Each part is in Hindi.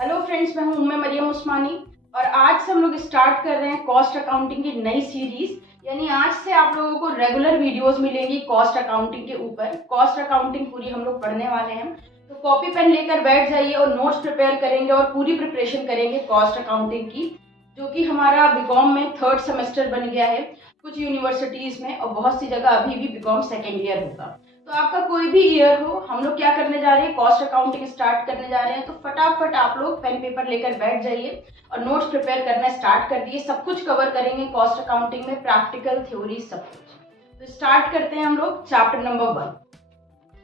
हेलो फ्रेंड्स, मैं हूं उम्मे मरियम उस्मानी और आज से हम लोग स्टार्ट कर रहे हैं कॉस्ट अकाउंटिंग की नई सीरीज। यानी आज से आप लोगों को रेगुलर वीडियोस मिलेंगी कॉस्ट अकाउंटिंग के ऊपर। कॉस्ट अकाउंटिंग पूरी हम लोग पढ़ने वाले हैं, तो कॉपी पेन लेकर बैठ जाइए और नोट्स प्रिपेयर करेंगे और पूरी प्रिपरेशन करेंगे कॉस्ट अकाउंटिंग की, जो कि हमारा बीकॉम में 3rd सेमेस्टर बन गया है कुछ यूनिवर्सिटीज में, और बहुत सी जगह अभी भी बीकॉम 2nd ईयर होगा। तो आपका कोई भी ईयर हो, हम लोग क्या करने जा रहे हैं, कॉस्ट अकाउंटिंग स्टार्ट करने जा रहे हैं। तो फटाफट आप लोग पेन पेपर लेकर बैठ जाइए और नोट्स प्रिपेयर करना स्टार्ट कर दिए। सब कुछ कवर करेंगे कॉस्ट अकाउंटिंग में, प्रैक्टिकल, थ्योरी, सब कुछ। तो स्टार्ट करते हैं हम लोग चैप्टर नंबर 1।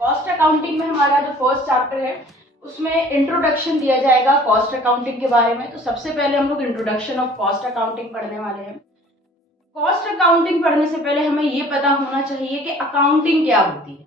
कॉस्ट अकाउंटिंग में हमारा जो फर्स्ट चैप्टर है उसमें इंट्रोडक्शन दिया जाएगा कॉस्ट अकाउंटिंग के बारे में। तो सबसे पहले हम लोग इंट्रोडक्शन ऑफ कॉस्ट अकाउंटिंग पढ़ने वाले हैं। कॉस्ट अकाउंटिंग पढ़ने से पहले हमें ये पता होना चाहिए कि अकाउंटिंग क्या होती है।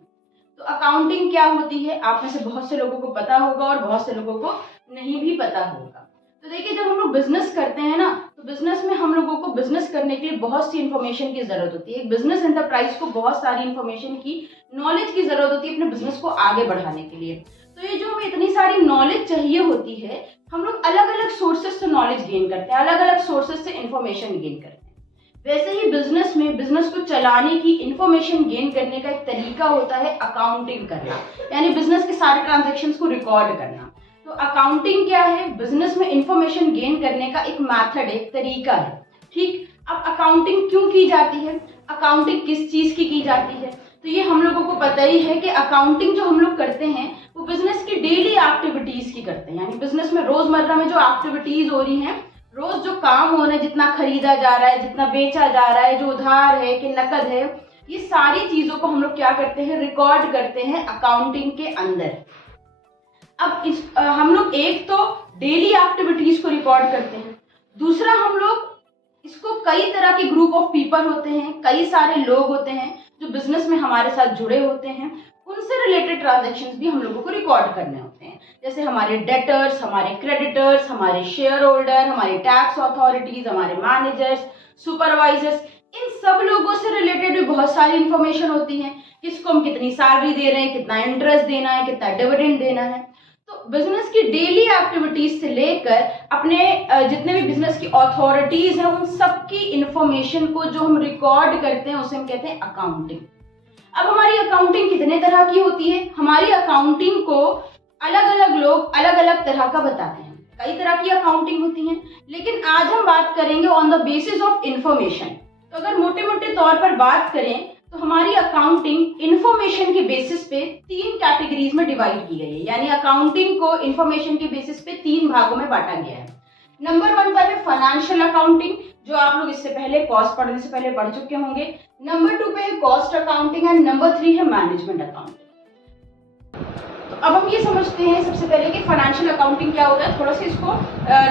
तो अकाउंटिंग क्या होती है, आप में से बहुत से लोगों को पता होगा और बहुत से लोगों को नहीं भी पता होगा। तो देखिए, जब हम लोग बिजनेस करते हैं ना, तो बिजनेस में हम लोगों को बिजनेस करने के लिए बहुत सी इन्फॉर्मेशन की जरूरत होती है। एक बिजनेस एंटरप्राइज को बहुत सारी इन्फॉर्मेशन की, नॉलेज की जरूरत होती है अपने बिजनेस को आगे बढ़ाने के लिए। तो ये जो हमें इतनी सारी नॉलेज चाहिए होती है, हम लोग अलग अलग सोर्सेज से नॉलेज गेन करते हैं, अलग अलग सोर्सेज से इन्फॉर्मेशन गेन करते हैं। वैसे ही बिजनेस में बिजनेस को चलाने की इंफॉर्मेशन गेन करने का एक तरीका होता है अकाउंटिंग करना, यानी बिजनेस के सारे ट्रांजैक्शंस को रिकॉर्ड करना। तो अकाउंटिंग क्या है, बिजनेस में इंफॉर्मेशन गेन करने का एक मेथड, एक तरीका है। ठीक, अब अकाउंटिंग क्यों की जाती है, अकाउंटिंग किस चीज की जाती है, तो ये हम लोगों को पता ही है कि अकाउंटिंग जो हम लोग करते हैं वो बिजनेस की डेली एक्टिविटीज की करते हैं। यानी बिजनेस में रोजमर्रा में जो एक्टिविटीज हो रही हैं, रोज जो काम हो रहा है, जितना खरीदा जा रहा है, जितना बेचा जा रहा है, जो उधार है कि नकद है, ये सारी चीजों को हम लोग क्या करते हैं, रिकॉर्ड करते हैं अकाउंटिंग के अंदर। अब हम लोग एक तो डेली एक्टिविटीज को रिकॉर्ड करते हैं, दूसरा हम लोग इसको कई तरह के ग्रुप ऑफ पीपल होते हैं, कई सारे लोग होते हैं जो बिजनेस में हमारे साथ जुड़े होते हैं, उनसे रिलेटेड ट्रांजैक्शंस भी हम लोगों को रिकॉर्ड करने होते हैं। जैसे हमारे डेटर्स, हमारे क्रेडिटर्स, हमारे शेयर होल्डर, हमारे टैक्स अथॉरिटीज, हमारे मैनेजर्स, सुपरवाइजर्स, इन सब लोगों से रिलेटेड भी बहुत सारी इंफॉर्मेशन होती है। किसको हम कितनी सैलरी दे रहे हैं, कितना इंटरेस्ट देना है, कितना डिविडेंड देना है। तो बिजनेस की डेली एक्टिविटीज से लेकर अपने जितने भी बिजनेस की अथॉरिटीज हैं, उन सब की इंफॉर्मेशन को जो हम रिकॉर्ड करते हैं उसे हम कहते हैं अकाउंटिंग। अब हमारी अकाउंटिंग कितने तरह की होती है, हमारी अकाउंटिंग को अलग अलग लोग अलग अलग तरह का बताते हैं। कई तरह की अकाउंटिंग होती है, लेकिन आज हम बात करेंगे on the basis of information. तो अगर मोटे मोटे तौर पर बात करें तो हमारी अकाउंटिंग इंफॉर्मेशन के बेसिस पे 3 कैटेगरीज में डिवाइड की गई है। यानी अकाउंटिंग को इंफॉर्मेशन के बेसिस पे 3 भागों में बांटा गया है। नंबर 1 पर है फाइनेंशियल अकाउंटिंग, जो आप लोग इससे पहले कॉस्ट पढ़ने से पहले पढ़ चुके होंगे। नंबर 2 पे है कॉस्ट अकाउंटिंग एंड नंबर 3 है मैनेजमेंट अकाउंटिंग। तो अब हम ये समझते हैं सबसे पहले कि फाइनेंशियल अकाउंटिंग क्या होता है, थोड़ा सा इसको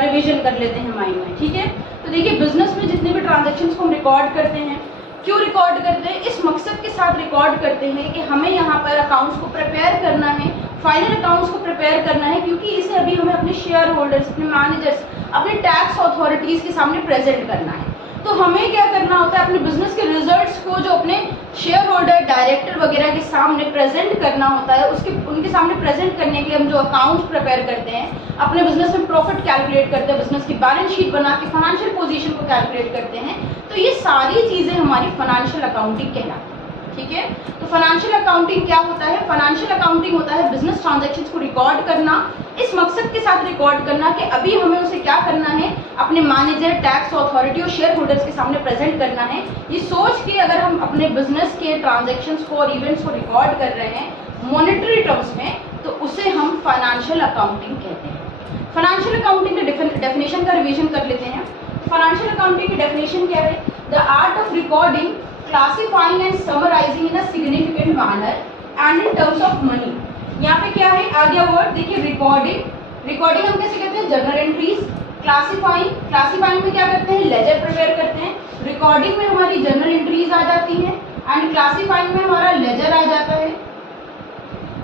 रिवीजन कर लेते हैं माइंड में। ठीक है, तो देखिए, बिजनेस में जितने भी ट्रांजेक्शन्स को हम रिकॉर्ड करते हैं, क्यों रिकॉर्ड करते हैं, इस मकसद के साथ रिकॉर्ड करते हैं कि हमें यहाँ पर अकाउंट्स को प्रिपेयर करना है, फाइनल अकाउंट्स को प्रिपेयर करना है, क्योंकि इसे अभी हमें अपने शेयर होल्डर्स, अपने मैनेजर्स, अपने टैक्स अथॉरिटीज के सामने प्रेजेंट करना है। तो हमें क्या करना होता है, अपने बिजनेस के रिजल्ट्स को जो अपने शेयर होल्डर, डायरेक्टर वगैरह के सामने प्रेजेंट करना होता है, उनके सामने प्रेजेंट करने के लिए हम जो अकाउंट्स प्रिपेयर करते हैं, अपने बिजनेस में प्रॉफिट कैलकुलेट करते हैं, बिजनेस की बैलेंस शीट बना के फाइनेंशियल पोजीशन को कैलकुलेट करते हैं। तो ये सारी चीजें हमारी फाइनेंशियल अकाउंटिंग कहलाती है। ठीक है, तो फाइनेंशियल अकाउंटिंग क्या होता है, फाइनेंशियल अकाउंटिंग होता है बिजनेस ट्रांजैक्शंस को रिकॉर्ड करना, इस मकसद के साथ रिकॉर्ड करना कि अभी हमें उसे क्या करना है, अपने मैनेजर, टैक्स अथॉरिटी और शेयर होल्डर्स के सामने प्रेजेंट करना है। ये सोच के अगर हम अपने बिजनेस के ट्रांजैक्शंस को और इवेंट्स को रिकॉर्ड कर रहे हैं मॉनेटरी टर्म्स में, तो उसे हम फाइनेंशियल अकाउंटिंग कहते हैं। फाइनेंशियल अकाउंटिंग के डेफिनेशन का रिवीजन कर लेते हैं। फाइनेंशियल अकाउंटिंग की डेफिनेशन क्या है, the art of recording, classifying and summarising in a significant manner and in terms of money. यहाँ पे क्या है, आ गया वर्ड, देखिए रिकॉर्डिंग। रिकॉर्डिंग हम कैसे करते हैं, जर्नल एंट्रीज। क्लासिफाइंग में क्या करते हैं, लेजर प्रिपेयर करते हैं। रिकॉर्डिंग में हमारी जर्नल एंट्रीज आ जाती हैं एंड क्लासिफाइंग में हमारा लेजर आ जाता है।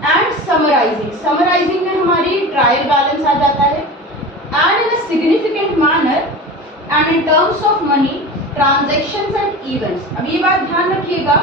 एंड समराइजिंग में हमारी ट्रायल बैलेंस आ जाता है। And in a significant manner and in terms of money, transactions and events. अब ये बात ध्यान रखिएगा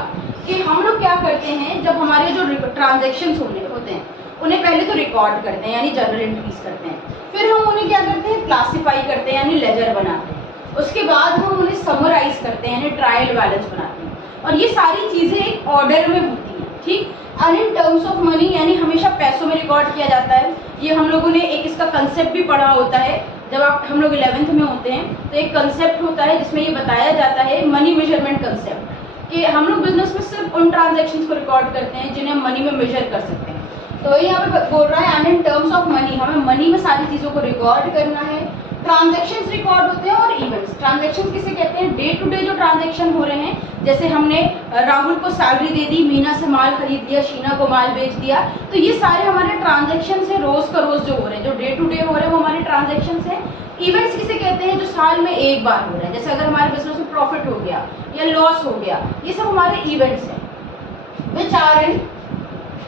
कि हम लोग क्या करते हैं, जब हमारे जो ट्रांजैक्शंस होते हैं उन्हें पहले तो रिकॉर्ड करते हैं यानी जर्नल एंट्रीज करते हैं, फिर हम उन्हें क्या करते हैं क्लासीफाई करते हैं यानी लेजर बनाते हैं, उसके बाद हम उन्हें समराइज करते हैं यानी ट्रायल बैलेंस बनाते हैं, और ये सारी चीज़ें एक ऑर्डर में होती हैं, ठीक। And in terms of money यानी हमेशा पैसों में रिकॉर्ड किया जाता है। ये हम लोगों ने एक इसका कंसेप्ट भी पढ़ा होता है जब हम लोग 11th में होते हैं, तो एक कंसेप्ट होता है जिसमें ये बताया जाता है मनी मेजरमेंट कंसेप्ट, कि हम लोग बिजनेस में सिर्फ उन ट्रांजैक्शंस को रिकॉर्ड करते हैं जिन्हें हम मनी में मेजर कर सकते हैं। तो यहाँ पे बोल रहा है and in terms of money, हमें मनी में सारी चीज़ों को रिकॉर्ड करना है। ट्रांजैक्शंस रिकॉर्ड होते हैं और इवेंट्स। ट्रांजैक्शंस किसे कहते हैं? डे टू डे जो ट्रांजैक्शन हो रहे हैं, जैसे हमने राहुल को सैलरी दे दी, मीना से माल खरीद लिया, शीना को माल बेच दिया, तो ये सारे हमारे ट्रांजैक्शंस है, रोज का रोज जो हो रहे हैं, जो डे टू डे हो रहे हैं वो हमारे ट्रांजैक्शंस हैं। इवेंट्स किसे कहते हैं? जो साल में एक बार हो रहे हैं, जैसे अगर हमारे बिजनेस में प्रॉफिट हो गया या लॉस हो गया, ये सब हमारे इवेंट्स हैं। Which are in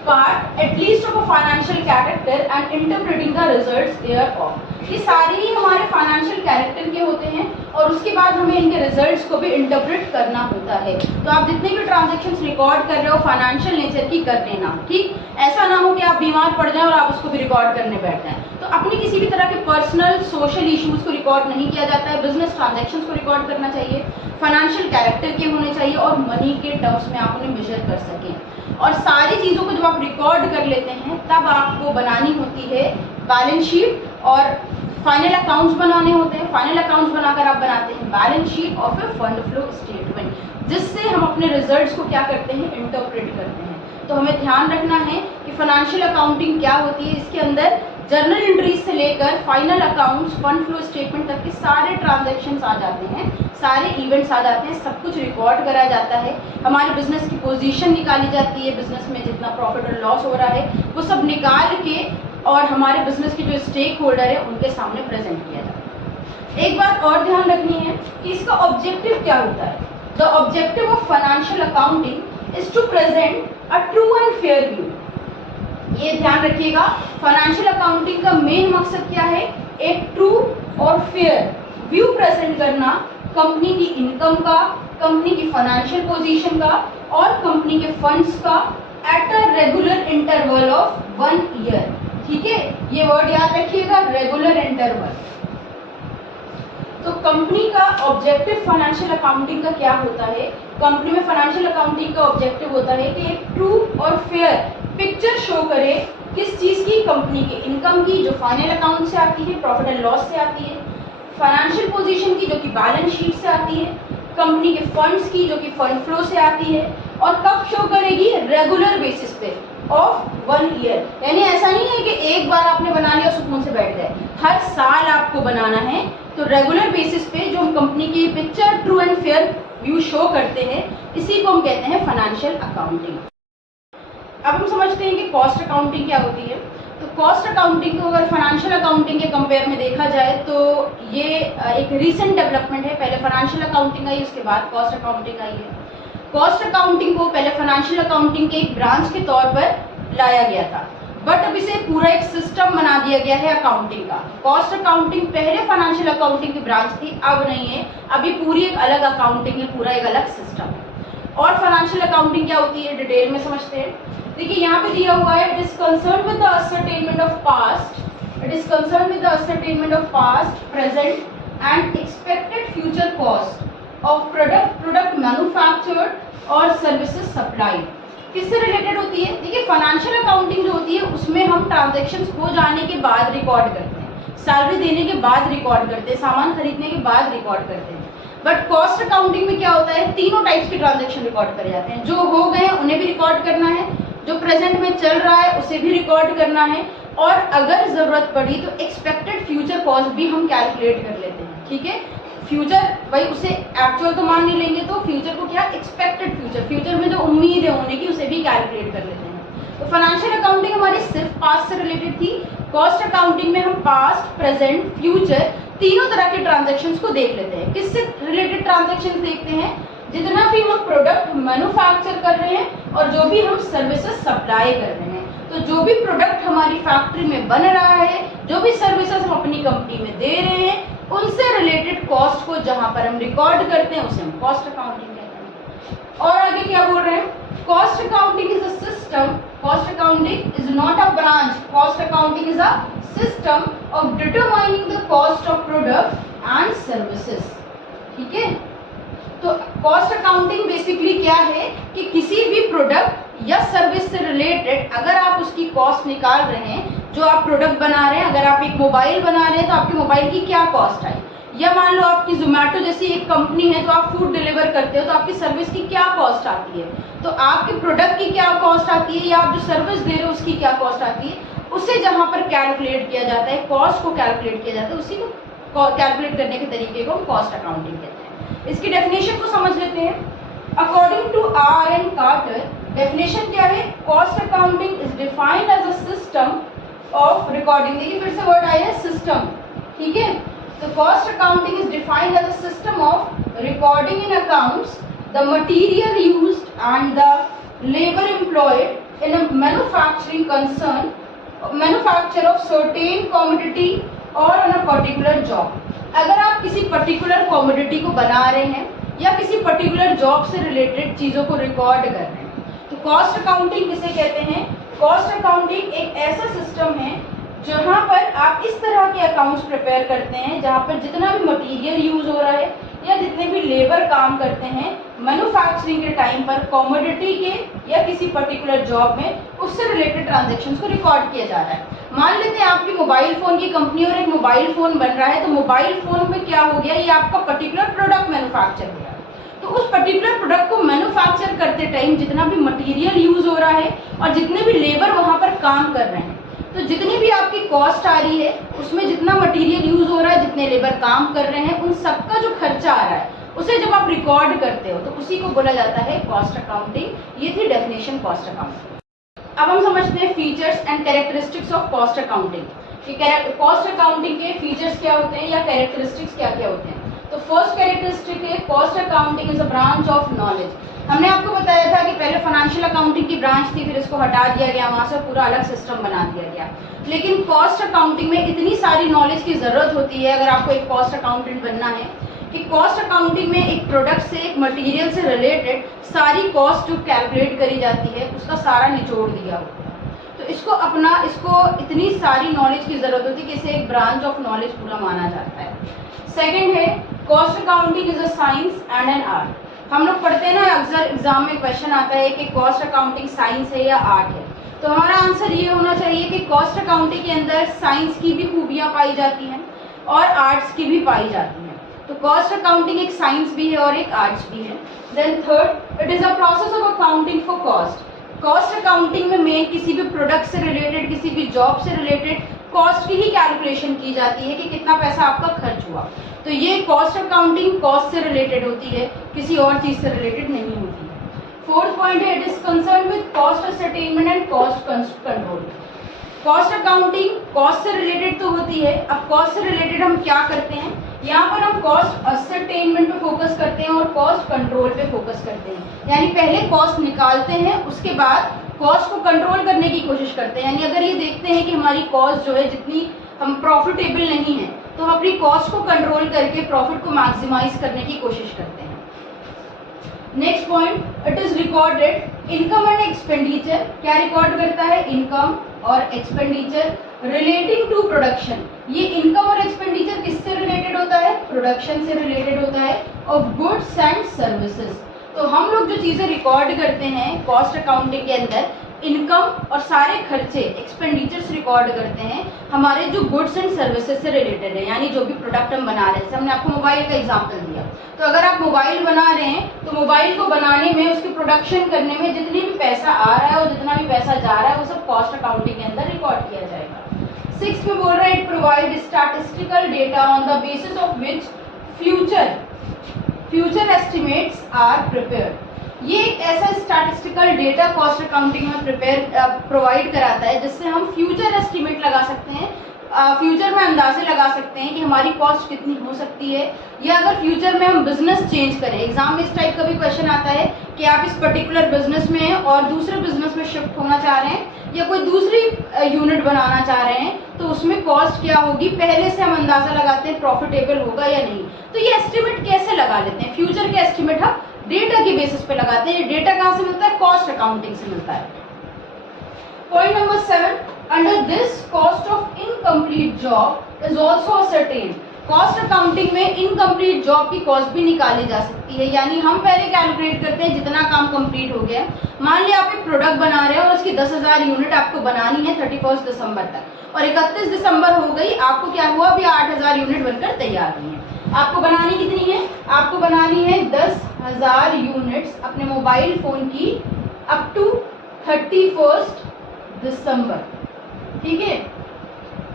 part at least of a financial character and interpreting the results thereof। ये सारे ही हमारे फाइनेंशियल कैरेक्टर के होते हैं और उसके बाद हमें इनके रिजल्ट्स को भी इंटरप्रेट करना होता है। तो आप जितने भी ट्रांजैक्शंस रिकॉर्ड कर रहे हो फाइनेंशियल नेचर की कर लेना, ठीक। ऐसा ना हो कि आप बीमार पड़ जाएं और आप उसको भी रिकॉर्ड करने बैठ जाएं। तो अपनी किसी भी तरह के पर्सनल सोशल इश्यूज को रिकॉर्ड नहीं किया जाता है, बिजनेस ट्रांजैक्शंस को रिकॉर्ड करना चाहिए, फाइनेंशियल कैरेक्टर के होने चाहिए और मनी के टर्म्स में आप उन्हें मेजर कर सकें। और सारी चीज़ों को जब आप रिकॉर्ड कर लेते हैं तब आपको बनानी होती है बैलेंस शीट और फाइनल अकाउंट्स बनाने होते हैं। फाइनल अकाउंट्स बनाकर आप बनाते हैं बैलेंस शीट और फिर फंड फ्लो स्टेटमेंट, जिससे हम अपने रिजल्ट्स को क्या करते हैं? इंटरप्रेट करते हैं। तो हमें ध्यान रखना है कि फाइनेंशियल अकाउंटिंग क्या होती है। इसके अंदर जर्नल एंट्रीज से लेकर final accounts, fund flow statement तक के सारे ट्रांजैक्शंस आ जाते हैं, सारे इवेंट्स आ जाते हैं, सब कुछ रिकॉर्ड करा जाता है। हमारे बिजनेस की पोजीशन निकाली जाती है, बिजनेस में जितना प्रॉफिट और लॉस हो रहा है वो सब निकाल के और हमारे बिजनेस के जो स्टेक होल्डर है उनके सामने प्रेजेंट किया जाता है। एक बात और ध्यान रखनी है कि इसका ऑब्जेक्टिव क्या होता है। The objective of financial accounting is to present a true and fair view. ये ध्यान रखिएगा, फाइनेंशियल अकाउंटिंग का मेन मकसद क्या है? एक ट्रू और फेयर व्यू प्रेजेंट करना कंपनी की इनकम का, कंपनी की फाइनेंशियल पोजीशन का और कंपनी के फंड्स का at a regular interval of 1 year. ठीक है, ये वर्ड याद रखिएगा, रेगुलर इंटरवल। तो कंपनी का ऑब्जेक्टिव फाइनेंशियल अकाउंटिंग का क्या होता है? कंपनी में फाइनेंशियल अकाउंटिंग का ऑब्जेक्टिव होता है कि एक ट्रू और फेयर पिक्चर शो करे किस चीज़ की? कंपनी के इनकम की, जो फाइनल अकाउंट से आती है, प्रॉफिट एंड लॉस से आती है, फाइनेंशियल पोजीशन की जो कि बैलेंस शीट से आती है, कंपनी के फंड्स की जो कि फंड फ्लो से आती है, और कब शो करेगी? रेगुलर बेसिस पे ऑफ 1 ईयर। यानी ऐसा नहीं है कि एक बार आपने बना लिया सुकून से बैठ गए, हर साल आपको बनाना है। तो रेगुलर बेसिस पे जो हम कंपनी की picture true and fair view show करते हैं, इसी को हम कहते हैं फाइनेंशियल अकाउंटिंग। अब हम समझते हैं कि कॉस्ट अकाउंटिंग क्या होती है। तो कॉस्ट अकाउंटिंग को अगर फाइनेंशियल अकाउंटिंग के कंपेयर में देखा जाए तो ये एक रीसेंट डेवलपमेंट है। पहले फाइनेंशियल अकाउंटिंग आई, उसके बाद कॉस्ट अकाउंटिंग आई है। कॉस्ट अकाउंटिंग को पहले फाइनेंशियल अकाउंटिंग के एक ब्रांच के तौर पर लाया गया था, बट अब इसे पूरा एक सिस्टम बना दिया गया है अकाउंटिंग का। कॉस्ट अकाउंटिंग पहले फाइनेंशियल अकाउंटिंग की ब्रांच थी, अब नहीं है, अभी पूरी एक अलग अकाउंटिंग है, पूरा एक अलग सिस्टम है। और फाइनेंशियल अकाउंटिंग क्या होती है डिटेल में समझते हैं। देखिए यहाँ पे दिया हुआ है, it is concern with the ascertainment of past, it is concern with the ascertainment of past, present and expected future cost of product manufactured और सर्विसेज सप्लाई। किससे रिलेटेड होती है? देखिए फाइनेंशियल अकाउंटिंग जो होती है उसमें हम ट्रांजैक्शंस हो जाने के बाद रिकॉर्ड करते हैं, सैलरी देने के बाद रिकॉर्ड करते हैं, सामान खरीदने के बाद रिकॉर्ड करते हैं। बट कॉस्ट अकाउंटिंग में क्या होता है? तीनों टाइप्स के ट्रांजैक्शन रिकॉर्ड करे जाते हैं। जो हो गए हैं उन्हें भी रिकॉर्ड करना है, जो प्रेजेंट में चल रहा है उसे भी रिकॉर्ड करना है, और अगर जरूरत पड़ी तो एक्सपेक्टेड फ्यूचर कॉस्ट भी हम कैलकुलेट कर लेते हैं। ठीक है, फ्यूचर भाई उसे एक्चुअल तो मान नहीं लेंगे, तो फ्यूचर को क्या? एक्सपेक्टेड फ्यूचर में जो उम्मीद है होने की उसे भी कैलकुलेट कर लेते हैं। तो फाइनेंशियल अकाउंटिंग हमारी सिर्फ पास्ट से रिलेटेड थी। कॉस्ट अकाउंटिंग में हम पास्ट, प्रेजेंट, फ्यूचर तीनों तरह के ट्रांजैक्शंस को देख लेते हैं। किससे रिलेटेड ट्रांजैक्शंस देखते हैं? जितना भी हम प्रोडक्ट मैन्युफैक्चर कर रहे हैं और जो भी हम सर्विसेज सप्लाई कर रहे हैं। तो जो भी प्रोडक्ट हमारी फैक्ट्री में बन रहा है, जो भी सर्विसेज हम अपनी कंपनी में दे रहे हैं, उनसे रिलेटेड कॉस्ट को जहां पर हम रिकॉर्ड करते हैं उसे हम कॉस्ट अकाउंटिंग कहते हैं। और आगे क्या बोल रहे हैं? Cost accounting is a system. Cost accounting is not a branch. Cost accounting is a system of determining the cost of product and services. ठीक है, तो कॉस्ट अकाउंटिंग बेसिकली क्या है कि किसी भी प्रोडक्ट या सर्विस से रिलेटेड अगर आप उसकी कॉस्ट निकाल रहे हैं, जो आप प्रोडक्ट बना रहे हैं, अगर आप एक मोबाइल बना रहे हैं तो आपके मोबाइल की क्या कॉस्ट आई, या मान लो आपकी जोमेटो जैसी एक कंपनी है तो आप फूड डिलीवर करते हो तो आपकी सर्विस की क्या कॉस्ट आती है, तो आपके प्रोडक्ट की क्या कॉस्ट आती है या आप जो सर्विस दे रहे हो उसकी क्या कॉस्ट आती है, उसे जहाँ पर कैलकुलेट किया जाता है, कॉस्ट को कैलकुलेट किया जाता है, उसी को कैलकुलेट करने के तरीके को हम कॉस्ट अकाउंटिंग कहते हैं। इसकी डेफिनेशन को समझ लेते हैं। According to R N Carter, definition क्या है, cost accounting is defined as a system of recording. देखिए फिर से वर्ड आया है सिस्टम, ठीक है। The cost accounting is defined as a system of recording in accounts the material used and the labor employed in a manufacturing concern, manufacture of certain commodity or on a particular job। अगर आप किसी पर्टिकुलर कॉमोडिटी को बना रहे हैं या किसी पर्टिकुलर जॉब से रिलेटेड चीज़ों को रिकॉर्ड कर रहे हैं तो कॉस्ट अकाउंटिंग किसे कहते हैं। कॉस्ट अकाउंटिंग एक ऐसा सिस्टम है जहाँ पर आप इस तरह के अकाउंट्स प्रिपेयर करते हैं जहाँ पर जितना भी मटेरियल यूज़ हो रहा है या जितने भी लेबर काम करते हैं मैन्युफैक्चरिंग के टाइम पर कॉमोडिटी के या किसी पर्टिकुलर जॉब में उससे रिलेटेड ट्रांजैक्शंस को रिकॉर्ड किया जा रहा है। मान लेते हैं आपकी मोबाइल फ़ोन की कंपनी और एक मोबाइल फ़ोन बन रहा है, तो मोबाइल फ़ोन में क्या हो गया, ये आपका पर्टिकुलर प्रोडक्ट मैन्युफैक्चर हो रहा है, तो उस पर्टिकुलर प्रोडक्ट को मैन्युफैक्चर करते टाइम जितना भी मटीरियल यूज़ हो रहा है और जितने भी लेबर वहाँ पर काम कर रहे हैं, तो जितनी भी आपकी कॉस्ट आ रही है उसमें जितना मटेरियल यूज़ हो रहा है, जितने लेबर काम कर रहे हैं, उन सबका जो खर्चा आ रहा है उसे जब आप रिकॉर्ड करते हो तो उसी को बोला जाता है कॉस्ट अकाउंटिंग। ये थी डेफिनेशन कॉस्ट अकाउंटिंग। अब हम समझते हैं features and characteristics of cost accounting कि कॉस्ट अकाउंटिंग के फीचर्स क्या होते हैं या कैरेक्टरिस्टिक्स क्या क्या होते हैं। तो फर्स्ट कैरेक्टरिस्टिक है cost accounting is a branch of knowledge. हमने आपको बताया था कि पहले फाइनेंशियल अकाउंटिंग की ब्रांच थी, फिर इसको हटा दिया गया, वहाँ से पूरा अलग सिस्टम बना दिया गया। लेकिन कॉस्ट अकाउंटिंग में इतनी सारी नॉलेज की ज़रूरत होती है अगर आपको एक कॉस्ट अकाउंटेंट बनना है कि कॉस्ट अकाउंटिंग में एक प्रोडक्ट से, एक मटेरियल से रिलेटेड सारी कॉस्ट जो कैलकुलेट करी जाती है उसका सारा निचोड़ दिया होता है। तो इसको इतनी सारी नॉलेज की ज़रूरत होती है कि इसे एक ब्रांच ऑफ नॉलेज पूरा माना जाता है। सेकेंड है cost accounting is a science and an art. हम लोग पढ़ते हैं ना, अक्सर एग्जाम में क्वेश्चन आता है कि कॉस्ट अकाउंटिंग साइंस है या आर्ट है, तो हमारा आंसर ये होना चाहिए कि कॉस्ट अकाउंटिंग के अंदर साइंस की भी खूबियाँ पाई जाती हैं और आर्ट्स की भी पाई जाती हैं। तो कॉस्ट अकाउंटिंग एक साइंस भी है और एक आर्ट्स भी है। Then third, it is a process of accounting for cost. Cost accounting में मेन किसी भी प्रोडक्ट से रिलेटेड, किसी भी जॉब से रिलेटेड कॉस्ट की ही कैलकुलेशन की जाती है कि कितना पैसा आपका खर्च हुआ। तो ये कॉस्ट अकाउंटिंग कॉस्ट से रिलेटेड होती है, किसी और चीज़ से रिलेटेड नहीं होती है। फोर्थ पॉइंट है it is concern with cost ascertainment and cost control. Cost accounting cost से रिलेटेड तो होती है, अब कॉस्ट से रिलेटेड हम क्या करते हैं, यहाँ पर हम कॉस्ट असरटेनमेंट पे फोकस करते हैं और कॉस्ट कंट्रोल पे फोकस करते हैं। यानी पहले कॉस्ट निकालते हैं, उसके बाद कॉस्ट को कंट्रोल करने की कोशिश करते हैं। यानी अगर ये देखते हैं कि हमारी कॉस्ट जो है जितनी हम प्रॉफिटेबल नहीं है तो हम अपनी कॉस्ट को कंट्रोल करके प्रॉफिट को मैक्सिमाइज करने की कोशिश करते हैं। Next point, it is recorded income and expenditure. क्या रिकॉर्ड करता है, इनकम और एक्सपेंडिचर रिलेटिंग टू प्रोडक्शन। ये इनकम और एक्सपेंडिचर किससे रिलेटेड होता है, प्रोडक्शन से रिलेटेड होता है, ऑफ गुड्स एंड सर्विसेज। तो हम लोग जो चीज़ें रिकॉर्ड करते हैं कॉस्ट अकाउंटिंग के अंदर, इनकम और सारे खर्चे एक्सपेंडिचर्स रिकॉर्ड करते हैं हमारे जो गुड्स एंड सर्विसेज से रिलेटेड है, यानी जो भी प्रोडक्ट हम बना रहे हैं। जैसे हमने आपको मोबाइल का एग्जांपल दिया, तो अगर आप मोबाइल बना रहे हैं तो मोबाइल को बनाने में, उसकी प्रोडक्शन करने में जितनी भी पैसा आ रहा है और जितना भी पैसा जा रहा है वो सब कॉस्ट अकाउंटिंग के अंदर रिकॉर्ड किया जाएगा। 6 में बोल रहा है it provide statistical data on the basis of which future estimates are prepared. ये एक ऐसा स्टैटिस्टिकल डेटा कॉस्ट अकाउंटिंग में प्रोवाइड कराता है जिससे हम फ्यूचर एस्टिमेट लगा सकते हैं, फ्यूचर में अंदाजे लगा सकते हैं कि हमारी कॉस्ट कितनी हो सकती है, या अगर फ्यूचर में हम बिजनेस चेंज करें। एग्जाम में इस टाइप का भी क्वेश्चन आता है कि आप इस पर्टिकुलर बिजनेस में हैं और दूसरे बिजनेस में शिफ्ट होना चाह रहे हैं या कोई दूसरी यूनिट बनाना चाह रहे हैं, तो उसमें कॉस्ट क्या होगी पहले से हम अंदाज़ा लगाते हैं प्रॉफिटेबल होगा या नहीं। तो ये एस्टिमेट कैसे लगा लेते हैं, फ्यूचर के एस्टिमेट हम डेटा के बेसिस पे लगाते हैं। डेटा कहाँ से मिलता है? कॉस्ट अकाउंटिंग से मिलता है। Point number 7, under this cost of incomplete job is also ascertain. Cost accounting में इनकम्प्लीट जॉब की कॉस्ट भी निकाली जा सकती है, यानी हम पहले कैलकुलेट करते हैं जितना काम कंप्लीट हो गया। मान लिया आप एक प्रोडक्ट बना रहे हो और उसकी 10,000 यूनिट आपको बनानी है 31 दिसंबर तक, और 31 दिसंबर हो गई, आपको क्या हुआ, अभी 8,000 यूनिट बनकर तैयार हुई है। आपको बनानी कितनी है? आपको बनानी है 10,000 यूनिट्स अपने मोबाइल फोन की अप टू 31 दिसंबर, ठीक है।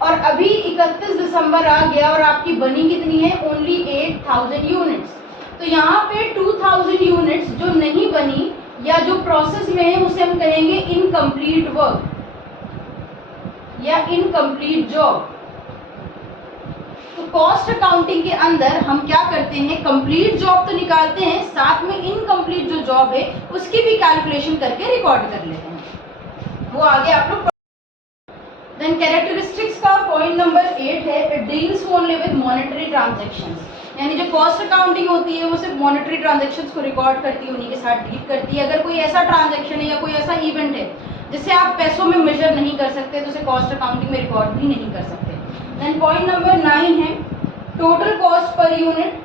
और अभी 31 दिसंबर आ गया और आपकी बनी कितनी है? Only 8,000 units. तो यहाँ पे 2,000 यूनिट्स जो नहीं बनी या जो प्रोसेस में है उसे हम कहेंगे इनकम्प्लीट वर्क या इनकम्प्लीट जॉब। तो कॉस्ट अकाउंटिंग के अंदर हम क्या करते हैं, कंप्लीट जॉब तो निकालते हैं, साथ में इनकम्प्लीट जो जॉब है उसकी भी कैलकुलेशन करके रिकॉर्ड कर लेते हैं। वो आगे आप लोग। देन कैरेक्टरिस्टिक्स का पॉइंट नंबर 8 है, it deals only with monetary transactions. यानी जो कॉस्ट अकाउंटिंग होती है वो सिर्फ मॉनेटरी ट्रांजैक्शंस को रिकॉर्ड करती है, उन्हीं के साथ डील करती है। अगर कोई ऐसा ट्रांजैक्शन है या कोई ऐसा इवेंट है जिसे आप पैसों में मेजर नहीं कर सकते तो उसे कॉस्ट अकाउंटिंग में रिकॉर्ड भी नहीं कर सकते। देन पॉइंट नंबर 9 है, total cost per unit,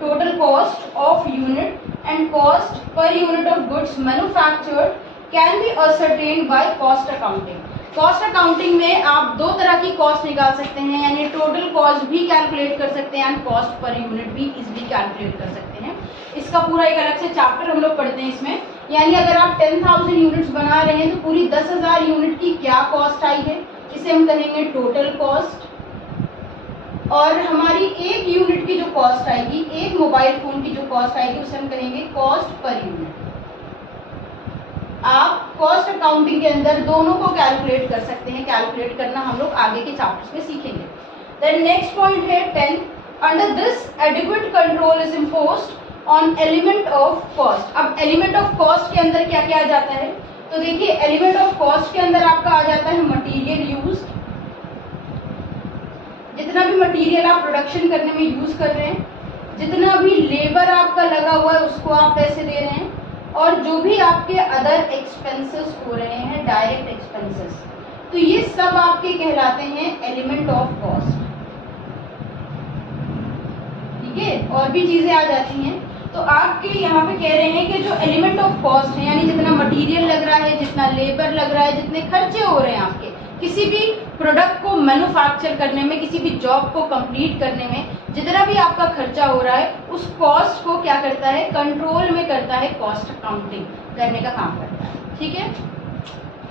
total cost of unit and cost per unit of goods manufactured can be ascertained by cost accounting. Cost accounting में आप दो तरह की कॉस्ट निकाल सकते हैं, यानी टोटल कॉस्ट भी कैलकुलेट कर सकते हैं एंड कॉस्ट पर यूनिट भी इजीली कैलकुलेट कर सकते हैं। इसका पूरा एक अलग से चैप्टर हम लोग पढ़ते हैं इसमें। यानी अगर आप 10,000 यूनिट्स बना रहे हैं तो पूरी 10,000 यूनिट की क्या कॉस्ट आई है, इसे हम कहेंगे टोटल कॉस्ट। और हमारी एक यूनिट की जो कॉस्ट आएगी, एक मोबाइल फोन की जो कॉस्ट आएगी, उसे हम कहेंगे कॉस्ट पर यूनिट। आप कॉस्ट अकाउंटिंग के अंदर दोनों को कैलकुलेट कर सकते हैं। कैलकुलेट करना हम लोग आगे के चैप्टर्स में सीखेंगे। देन नेक्स्ट पॉइंट है 10, under this adequate control is imposed on element of cost. अब एलिमेंट ऑफ कॉस्ट के अंदर क्या क्या आ जाता है, तो देखिए एलिमेंट ऑफ कॉस्ट के अंदर आपका आ जाता है मटीरियल यूज। जितना भी मटीरियल आप प्रोडक्शन करने में यूज कर रहे हैं, जितना भी लेबर आपका लगा हुआ है उसको आप पैसे दे रहे हैं, और जो भी आपके अदर एक्सपेंसेस हो रहे हैं, डायरेक्ट एक्सपेंसेस, तो ये सब आपके कहलाते हैं एलिमेंट ऑफ कॉस्ट, ठीक है। और भी चीजें आ जाती हैं। तो आपके यहाँ पे कह रहे हैं कि जो एलिमेंट ऑफ कॉस्ट है, यानी जितना मटेरियल लग रहा है, जितना लेबर लग रहा है, जितने खर्चे हो रहे हैं आपके किसी भी प्रोडक्ट को मैन्युफैक्चर करने में, किसी भी जॉब को कंप्लीट करने में, जितना भी आपका खर्चा हो रहा है, उस कॉस्ट को क्या करता है, कंट्रोल में करता है, कॉस्ट अकाउंटिंग करने का काम करता है, ठीक है।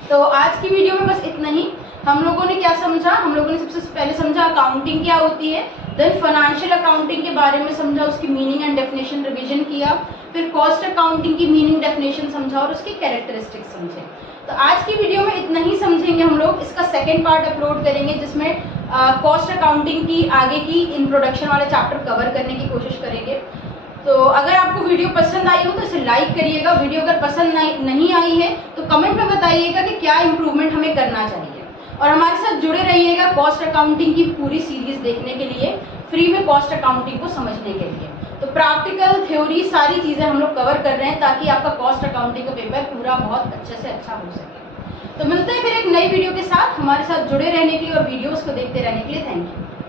तो आज की वीडियो में बस इतना ही। हम लोगों ने क्या समझा, हम लोगों ने सबसे पहले समझा अकाउंटिंग क्या होती है, देन फाइनेंशियल अकाउंटिंग के बारे में समझा, उसकी मीनिंग एंड डेफिनेशन रिवीजन किया, फिर कॉस्ट अकाउंटिंग की मीनिंग डेफिनेशन समझा और उसकी कैरेक्टरिस्टिक्स समझे। तो आज की वीडियो में इतना ही समझेंगे हम लोग। इसका सेकेंड पार्ट अपलोड करेंगे जिसमें कॉस्ट अकाउंटिंग की आगे की इंट्रोडक्शन वाले चैप्टर कवर करने की कोशिश करेंगे। तो अगर आपको वीडियो पसंद आई हो तो इसे लाइक करिएगा। वीडियो अगर पसंद नहीं आई है तो कमेंट में बताइएगा कि क्या इंप्रूवमेंट हमें करना चाहिए, और हमारे साथ जुड़े रहिएगा कॉस्ट अकाउंटिंग की पूरी सीरीज देखने के लिए, फ्री में कॉस्ट अकाउंटिंग को समझने के लिए। तो प्रैक्टिकल, थ्योरी, सारी चीज़ें हम लोग कवर कर रहे हैं ताकि आपका कॉस्ट अकाउंटिंग का पेपर पूरा बहुत अच्छे से अच्छा हो सके। तो मिलते हैं फिर एक नई वीडियो के साथ। हमारे साथ जुड़े रहने के लिए और वीडियोस को देखते रहने के लिए थैंक यू।